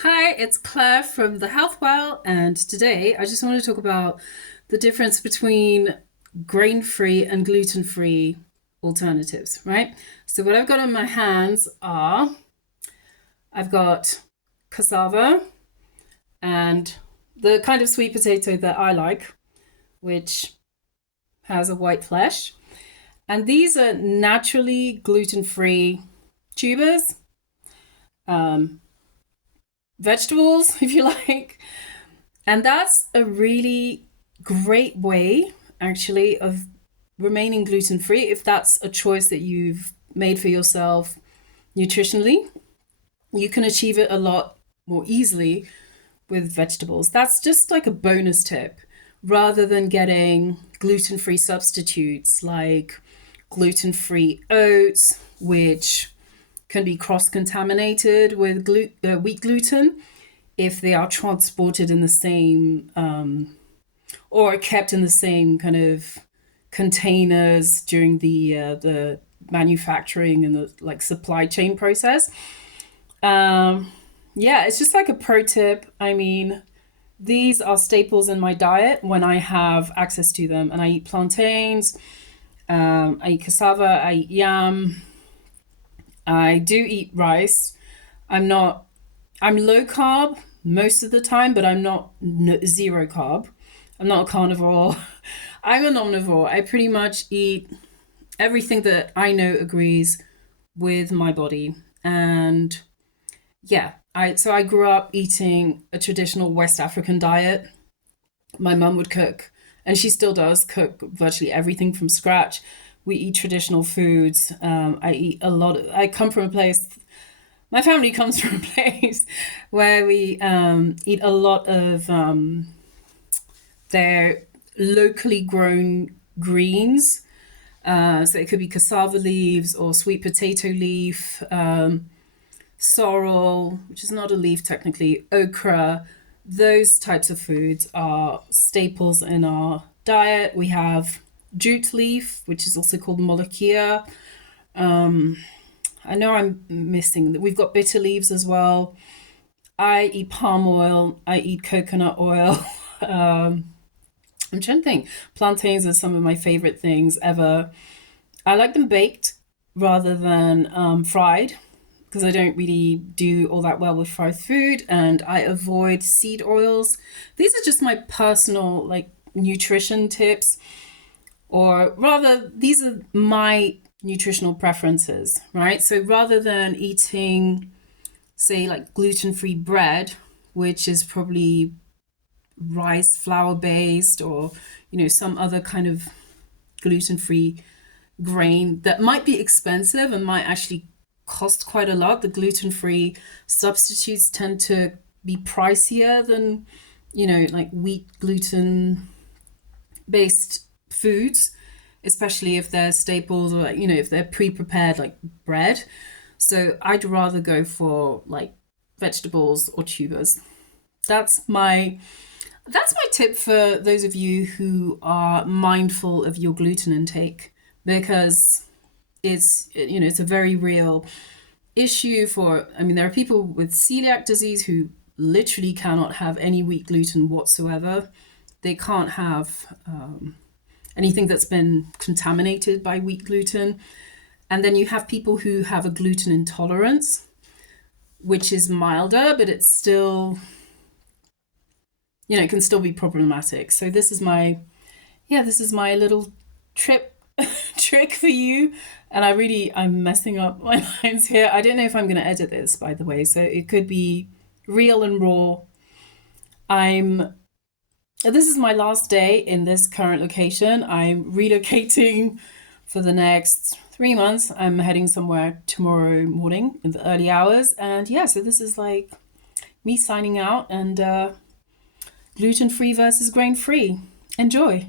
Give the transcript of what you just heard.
Hi, it's Claire from the Health Well, and today I just want to talk about the difference between grain-free and gluten-free alternatives, right? So what I've got on my hands are I've got cassava and the kind of sweet potato that I like, which has a white flesh. And these are naturally gluten-free tubers, um, vegetables, if you like. And that's a really great way, actually, of remaining gluten free if that's a choice that you've made for yourself nutritionally. You can achieve it a lot more easily with vegetables. That's just like a bonus tip rather than getting gluten free substitutes like gluten free oats, which can be cross contaminated with wheat gluten if they are transported in the same or kept in the same kind of containers during the manufacturing and the like supply chain process. Um, yeah, it's just like a pro tip. I mean, these are staples in my diet when I have access to them, and I eat plantains. I eat cassava. I eat yam. I do eat rice. I'm not. I'm low carb most of the time, but I'm not zero carb. I'm not a carnivore. I'm an omnivore. I pretty much eat everything that I know agrees with my body. And yeah, I grew up eating a traditional West African diet. My mum would cook, and she still does cook virtually everything from scratch. We eat traditional foods. I eat a lot. I come from a place. My family comes from a place where we eat a lot of their locally grown greens. So it could be cassava leaves or sweet potato leaf, sorrel, which is not a leaf technically, okra. Those types of foods are staples in our diet. We have jute leaf, which is also called molokia. I know I'm missing. We've got bitter leaves as well. I eat palm oil. I eat coconut oil. I'm trying to think. Plantains are some of my favorite things ever. I like them baked rather than fried because I don't really do all that well with fried food, and I avoid seed oils. These are just my personal like nutrition tips, or rather, these are my nutritional preferences, right? So rather than eating, say, like gluten free bread, which is probably rice flour based or some other kind of gluten free grain that might be expensive and might actually cost quite a lot. The gluten free substitutes tend to be pricier than, like wheat gluten based foods, especially if they're staples or like, if they're pre prepared like bread. So I'd rather go for like vegetables or tubers. That's my that's my tip for those of you who are mindful of your gluten intake, because it's a very real issue for, I mean, there are people with celiac disease who literally cannot have any wheat gluten whatsoever. They can't have anything that's been contaminated by wheat gluten. And then you have people who have a gluten intolerance, which is milder, but it's still, it can still be problematic. So this is my little trip trick for you. And I'm messing up my lines here. I don't know if I'm going to edit this, by the way. So it could be real and raw. I'm This is my last day in this current location. I'm relocating for the next 3 months. I'm heading somewhere tomorrow morning in the early hours. And yeah, so this is like me signing out, and gluten free versus grain free. Enjoy.